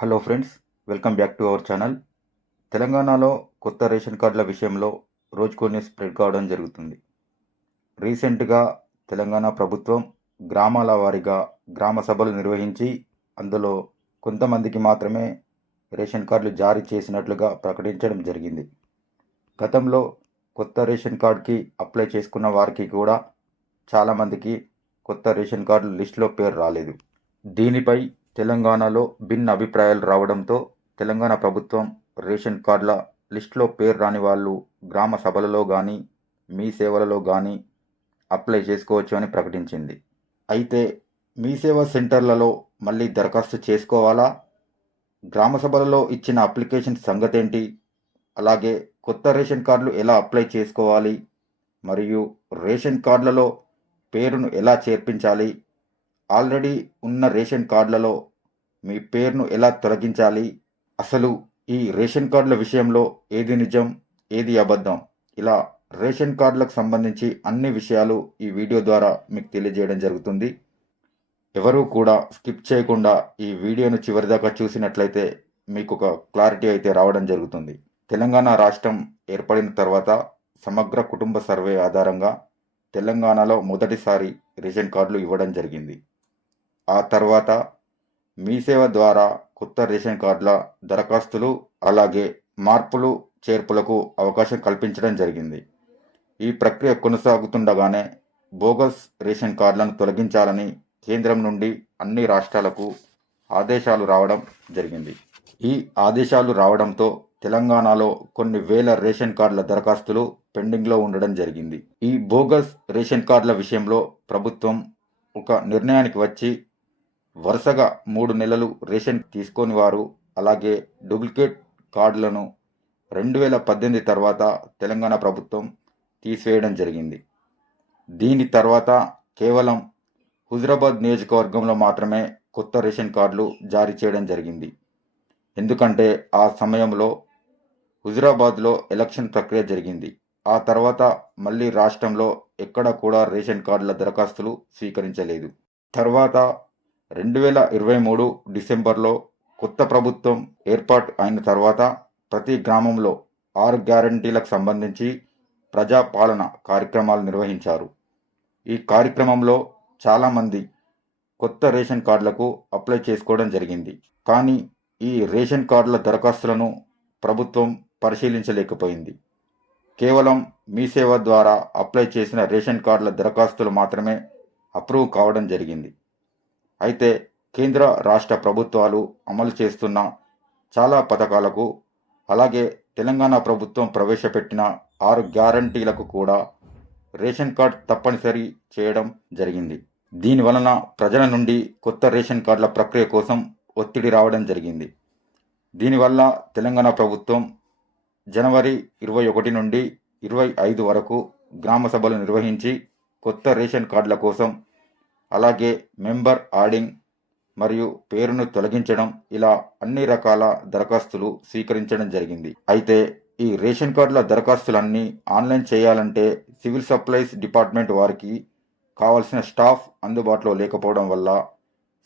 Hello friends, welcome back to our channel. తెలంగాణలో కొత్త ration కార్డుల విషయంలో రోజుకొన్ని స్ప్రెడ్ కావడం జరుగుతుంది. రీసెంట్గా తెలంగాణ ప్రభుత్వం గ్రామాల వారీగా గ్రామ సభలు నిర్వహించి అందులో కొంతమందికి మాత్రమే రేషన్ కార్డులు జారీ చేసినట్లుగా ప్రకటించడం జరిగింది. గతంలో కొత్త రేషన్ కార్డుకి అప్లై చేసుకున్న వారికి కూడా చాలామందికి కొత్త రేషన్ కార్డుల లిస్టులో పేరు రాలేదు. దీనిపై తెలంగాణలో భిన్న అభిప్రాయాలు రావడంతో తెలంగాణ ప్రభుత్వం రేషన్ కార్డుల లిస్టులో పేరు రాని వాళ్ళు గ్రామ సభలలో కానీ మీ సేవలలో కానీ అప్లై చేసుకోవచ్చు అని ప్రకటించింది. అయితే మీ సేవా సెంటర్లలో మళ్ళీ దరఖాస్తు చేసుకోవాలా? గ్రామ సభలలో ఇచ్చిన అప్లికేషన్ సంగతి ఏంటి? అలాగే కొత్త రేషన్ కార్డులు ఎలా అప్లై చేసుకోవాలి? మరియు రేషన్ కార్డులలో పేరును ఎలా చేర్పించాలి? ఆల్రెడీ ఉన్న రేషన్ కార్డులలో మీ పేరును ఎలా తొలగించాలి? అసలు ఈ రేషన్ కార్డుల విషయంలో ఏది నిజం, ఏది అబద్ధం, ఇలా రేషన్ కార్డులకు సంబంధించి అన్ని విషయాలు ఈ వీడియో ద్వారా మీకు తెలియజేయడం జరుగుతుంది. ఎవరూ కూడా స్కిప్ చేయకుండా ఈ వీడియోను చివరిదాకా చూసినట్లయితే మీకు ఒక క్లారిటీ అయితే రావడం జరుగుతుంది. తెలంగాణ రాష్ట్రం ఏర్పడిన తర్వాత సమగ్ర కుటుంబ సర్వే ఆధారంగా తెలంగాణలో మొదటిసారి రేషన్ కార్డులు ఇవ్వడం జరిగింది. ఆ తర్వాత మీ సేవ ద్వారా కొత్త రేషన్ కార్డుల దరఖాస్తులు అలాగే మార్పులు చేర్పులకు అవకాశం కల్పించడం జరిగింది. ఈ ప్రక్రియ కొనసాగుతుండగానే బోగస్ రేషన్ కార్డులను తొలగించాలని కేంద్రం నుండి అన్ని రాష్ట్రాలకు ఆదేశాలు రావడం జరిగింది. ఈ ఆదేశాలు రావడంతో తెలంగాణలో కొన్ని వేల రేషన్ కార్డుల దరఖాస్తులు పెండింగ్లో ఉండడం జరిగింది. ఈ బోగస్ రేషన్ కార్డుల విషయంలో ప్రభుత్వం ఒక నిర్ణయానికి వచ్చి వరుసగా 3 నెలలు రేషన్ తీసుకొని వారు అలాగే డూప్లికేట్ కార్డులను 2018 తర్వాత తెలంగాణ ప్రభుత్వం తీసివేయడం జరిగింది. దీని తర్వాత కేవలం హుజురాబాద్ నియోజకవర్గంలో మాత్రమే కొత్త రేషన్ కార్డులు జారీ చేయడం జరిగింది. ఎందుకంటే ఆ సమయంలో హుజురాబాద్లో ఎలక్షన్ ప్రక్రియ జరిగింది. ఆ తర్వాత మళ్ళీ రాష్ట్రంలో ఎక్కడ కూడా రేషన్ కార్డుల దరఖాస్తులు స్వీకరించలేదు. తర్వాత 2023 డిసెంబర్లో కొత్త ప్రభుత్వం ఏర్పాటు అయిన తర్వాత ప్రతి గ్రామంలో 6 గ్యారంటీలకు సంబంధించి ప్రజాపాలన కార్యక్రమాలు నిర్వహించారు. ఈ కార్యక్రమంలో చాలామంది కొత్త రేషన్ కార్డులకు అప్లై చేసుకోవడం జరిగింది. కానీ ఈ రేషన్ కార్డుల దరఖాస్తులను ప్రభుత్వం పరిశీలించలేకపోయింది. కేవలం మీ సేవ ద్వారా అప్లై చేసిన రేషన్ కార్డుల దరఖాస్తులు మాత్రమే అప్రూవ్ కావడం జరిగింది. అయితే కేంద్ర రాష్ట్ర ప్రభుత్వాలు అమలు చేస్తున్న చాలా పథకాలకు అలాగే తెలంగాణ ప్రభుత్వం ప్రవేశపెట్టిన 6 గ్యారంటీలకు కూడా రేషన్ కార్డ్ తప్పనిసరి చేయడం జరిగింది. దీనివలన ప్రజల నుండి కొత్త రేషన్ కార్డుల ప్రక్రియ కోసం ఒత్తిడి రావడం జరిగింది. దీనివల్ల తెలంగాణ ప్రభుత్వం జనవరి 21 నుండి 25 వరకు గ్రామ సభలు నిర్వహించి కొత్త రేషన్ కార్డుల కోసం అలాగే మెంబర్ యాడింగ్ మరియు పేరును తొలగించడం ఇలా అన్ని రకాల దరఖాస్తులు స్వీకరించడం జరిగింది. అయితే ఈ రేషన్ కార్డుల దరఖాస్తులన్నీ ఆన్లైన్ చేయాలంటే సివిల్ సప్లైస్ డిపార్ట్మెంట్ వారికి కావాల్సిన స్టాఫ్ అందుబాటులో లేకపోవడం వల్ల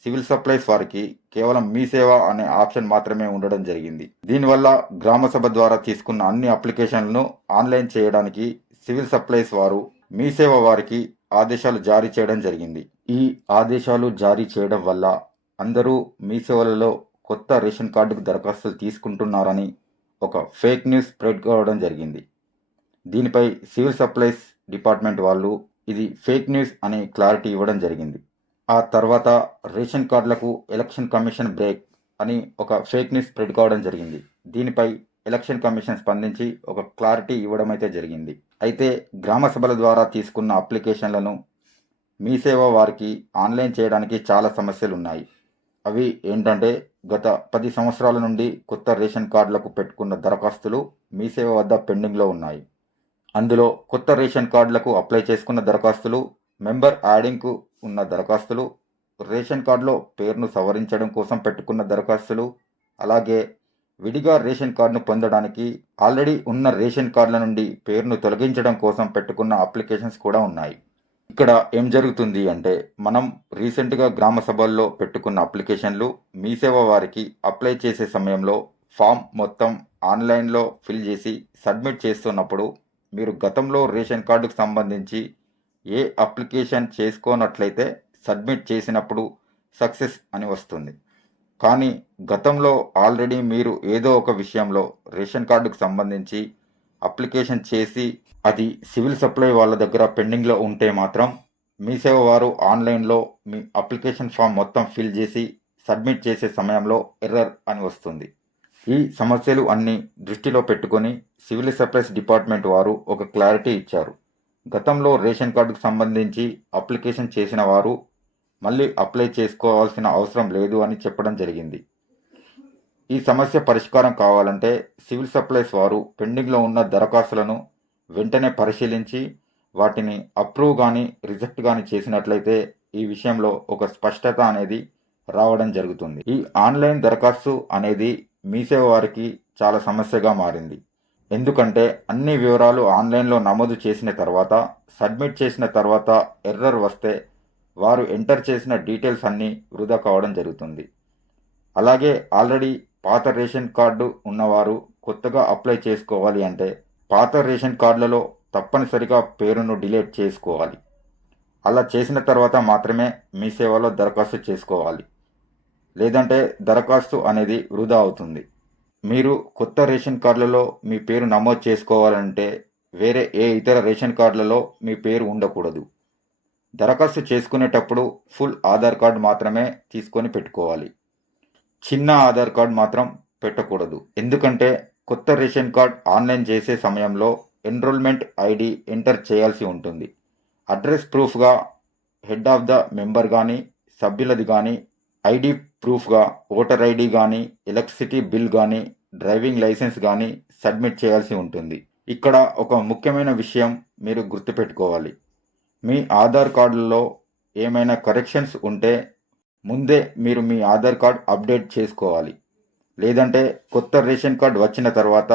సివిల్ సప్లైస్ వారికి కేవలం మీ సేవ అనే ఆప్షన్ మాత్రమే ఉండడం జరిగింది. దీనివల్ల గ్రామ సభ ద్వారా తీసుకున్న అన్ని అప్లికేషన్లను ఆన్లైన్ చేయడానికి సివిల్ సప్లైస్ వారు మీ సేవ వారికి ఆదేశాలు జారీ చేయడం జరిగింది. ఈ ఆదేశాలు జారీ చేయడం వల్ల అందరూ మీ సేవలలో కొత్త రేషన్ కార్డుకు దరఖాస్తులు తీసుకుంటున్నారని ఒక ఫేక్ న్యూస్ స్ప్రెడ్ కావడం జరిగింది. దీనిపై సివిల్ సప్లైస్ డిపార్ట్మెంట్ వాళ్ళు ఇది ఫేక్ న్యూస్ అని క్లారిటీ ఇవ్వడం జరిగింది. ఆ తర్వాత రేషన్ కార్డులకు ఎలక్షన్ కమిషన్ బ్రేక్ అని ఒక ఫేక్ న్యూస్ స్ప్రెడ్ కావడం జరిగింది. దీనిపై ఎలక్షన్ కమిషన్ స్పందించి ఒక క్లారిటీ ఇవ్వడం అయితే జరిగింది. అయితే గ్రామ సభల ద్వారా తీసుకున్న అప్లికేషన్లను మీ సేవ వారికి ఆన్లైన్ చేయడానికి చాలా సమస్యలు ఉన్నాయి. అవి ఏంటంటే గత 10 సంవత్సరాల నుండి కొత్త రేషన్ కార్డులకు పెట్టుకున్న దరఖాస్తులు మీ సేవ వద్ద పెండింగ్లో ఉన్నాయి. అందులో కొత్త రేషన్ కార్డులకు అప్లై చేసుకున్న దరఖాస్తులు, మెంబర్ యాడింగ్కు ఉన్న దరఖాస్తులు, రేషన్ కార్డులో పేరును సవరించడం కోసం పెట్టుకున్న దరఖాస్తులు, అలాగే విడిగా రేషన్ కార్డును పొందడానికి ఆల్రెడీ ఉన్న రేషన్ కార్డుల నుండి పేరును తొలగించడం కోసం పెట్టుకున్న అప్లికేషన్స్ కూడా ఉన్నాయి. ఇక్కడ ఏం జరుగుతుంది అంటే మనం రీసెంట్గా గ్రామ సభల్లో పెట్టుకున్న అప్లికేషన్లు మీ సేవ వారికి అప్లై చేసే సమయంలో ఫామ్ మొత్తం ఆన్లైన్లో ఫిల్ చేసి సబ్మిట్ చేస్తున్నప్పుడు మీరు గతంలో రేషన్ కార్డుకు సంబంధించి ఏ అప్లికేషన్ చేసుకోనట్లయితే సబ్మిట్ చేసినప్పుడు సక్సెస్ అని వస్తుంది. కానీ గతంలో ఆల్రెడీ మీరు ఏదో ఒక విషయంలో రేషన్ కార్డుకు సంబంధించి అప్లికేషన్ చేసి అది సివిల్ సప్లై వాళ్ళ దగ్గర పెండింగ్లో ఉంటే మాత్రం మీ సేవ వారు ఆన్లైన్లో మీ అప్లికేషన్ ఫామ్ మొత్తం ఫిల్ చేసి సబ్మిట్ చేసే సమయంలో ఎర్రర్ అని వస్తుంది. ఈ సమస్యలు అన్నీ దృష్టిలో పెట్టుకొని సివిల్ సప్లైస్ డిపార్ట్మెంట్ వారు ఒక క్లారిటీ ఇచ్చారు. గతంలో రేషన్ కార్డుకు సంబంధించి అప్లికేషన్ చేసిన వారు మళ్ళీ అప్లై చేసుకోవాల్సిన అవసరం లేదు అని చెప్పడం జరిగింది. ఈ సమస్య పరిష్కారం కావాలంటే సివిల్ సప్లైస్ వారు పెండింగ్లో ఉన్న దరఖాస్తులను వెంటనే పరిశీలించి వాటిని అప్రూవ్ కానీ రిజెక్ట్ కానీ చేసినట్లయితే ఈ విషయంలో ఒక స్పష్టత అనేది రావడం జరుగుతుంది. ఈ ఆన్లైన్ దరఖాస్తు అనేది మీ సేవ వారికి చాలా సమస్యగా మారింది. ఎందుకంటే అన్ని వివరాలు ఆన్లైన్లో నమోదు చేసిన తర్వాత సబ్మిట్ చేసిన తర్వాత ఎర్రర్ వస్తే వారు ఎంటర్ చేసిన డీటెయిల్స్ అన్నీ వృధా కావడం జరుగుతుంది. అలాగే ఆల్రెడీ పాత రేషన్ కార్డు ఉన్నవారు కొత్తగా అప్లై చేసుకోవాలి అంటే పాత రేషన్ కార్డులలో తప్పనిసరిగా పేరును డిలీట్ చేసుకోవాలి. అలా చేసిన తర్వాత మాత్రమే మీ సేవలో దరఖాస్తు చేసుకోవాలి. లేదంటే దరఖాస్తు అనేది వృధా అవుతుంది. మీరు కొత్త రేషన్ కార్డులలో మీ పేరు నమోదు చేసుకోవాలంటే వేరే ఏ ఇతర రేషన్ కార్డులలో మీ పేరు ఉండకూడదు. దరఖాస్తు చేసుకునేటప్పుడు ఫుల్ ఆధార్ కార్డు మాత్రమే తీసుకొని పెట్టుకోవాలి. చిన్న ఆధార్ కార్డు మాత్రం పెట్టకూడదు. ఎందుకంటే కొత్త రేషన్ కార్డ్ ఆన్లైన్ చేసే సమయంలో ఎన్రోల్మెంట్ ఐడి ఎంటర్ చేయాల్సి ఉంటుంది. అడ్రస్ ప్రూఫ్గా హెడ్ ఆఫ్ ద మెంబర్ కానీ సభ్యులది కానీ ఐడి ప్రూఫ్గా ఓటర్ ఐడి కానీ ఎలక్ట్రిసిటీ బిల్ కానీ డ్రైవింగ్ లైసెన్స్ కానీ సబ్మిట్ చేయాల్సి ఉంటుంది. ఇక్కడ ఒక ముఖ్యమైన విషయం మీరు గుర్తుపెట్టుకోవాలి. మీ ఆధార్ కార్డులలో ఏమైనా కరెక్షన్స్ ఉంటే ముందే మీరు మీ ఆధార్ కార్డ్ అప్డేట్ చేసుకోవాలి. లేదంటే కొత్త రేషన్ కార్డ్ వచ్చిన తర్వాత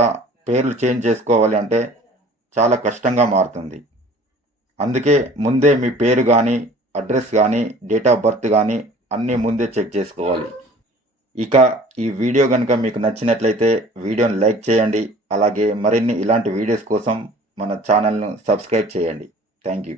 పేర్లు చేంజ్ చేసుకోవాలి అంటే చాలా కష్టంగా మారుతుంది. అందుకే ముందే మీ పేరు కానీ అడ్రస్ కానీ డేట్ ఆఫ్ బర్త్ కానీ అన్నీ ముందే చెక్ చేసుకోవాలి. ఇక ఈ వీడియో కనుక మీకు నచ్చినట్లయితే వీడియోని లైక్ చేయండి. అలాగే మరిన్ని ఇలాంటి వీడియోస్ కోసం మన ఛానల్ను సబ్స్క్రైబ్ చేయండి. Thank you.